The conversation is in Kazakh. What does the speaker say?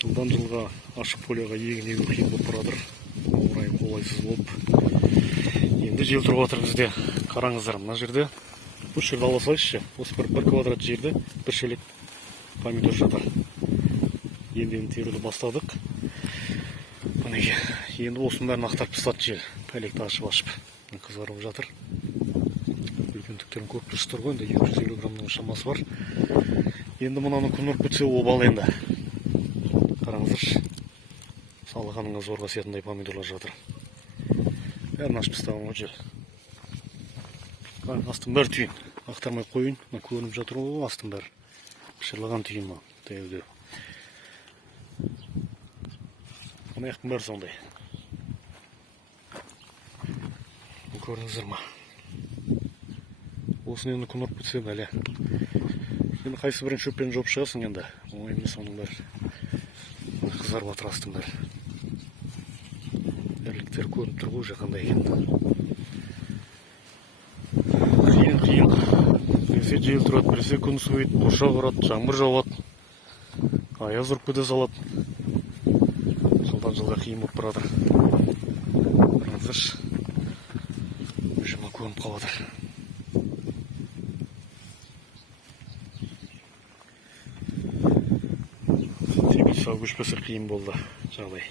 Жылдан жылға ашық полияға егін егу қиын болып баратыр. Ауа райы қолайсыз болып. Енді жел тұрып жатыр бізде. Қараңыздар, мына жерде. Бұл жерді ала салайықшы. Осы бір квадрат жерде бір шелек помидор жатыр. Енді теруді бастадық. Мінеке, енді осының бәрін ақтарып тастады жел. Пәлекті ашып. Қызарып жатыр. Үлкендіктерін көп дұрыс тұр ғой, енді 250 грамның шамасы бар. Енді мұнаны күн ұрып бітсе обал енді. Қараңыздаршы. Салғаныңа зорға сиятындай помидорлар жатыр. Бәрін ашып тастаған ғой жел. Астың бәрі түйін. Ақтармай қойын. Көрініп жатыр ғой астың бәрі. Шырлаған түйін ма? Тәуде. Мына аяқтың бәрі сондай. Көрдіңіздер ма? Осыны енді күн ұрып бітсе бәле. Енді қайсы бірін шөппен жауып шығасың енді. Оңай емес оның бәрі. Қызарып жатыр астың бәрі. Дәрліктер көрініп тұр ғой жақандай екен. Қиын. Біресе жел тұрады, біресе күн суиды, бұршақ ұрады, жаңбыр жауады. Аяз ұрып кете салады. Жылдан жылға қиын болып баратыр. Қараңыздаршы. Жүма көрініп қалады. Тегіл сау көшпесі қиын болды жағдай.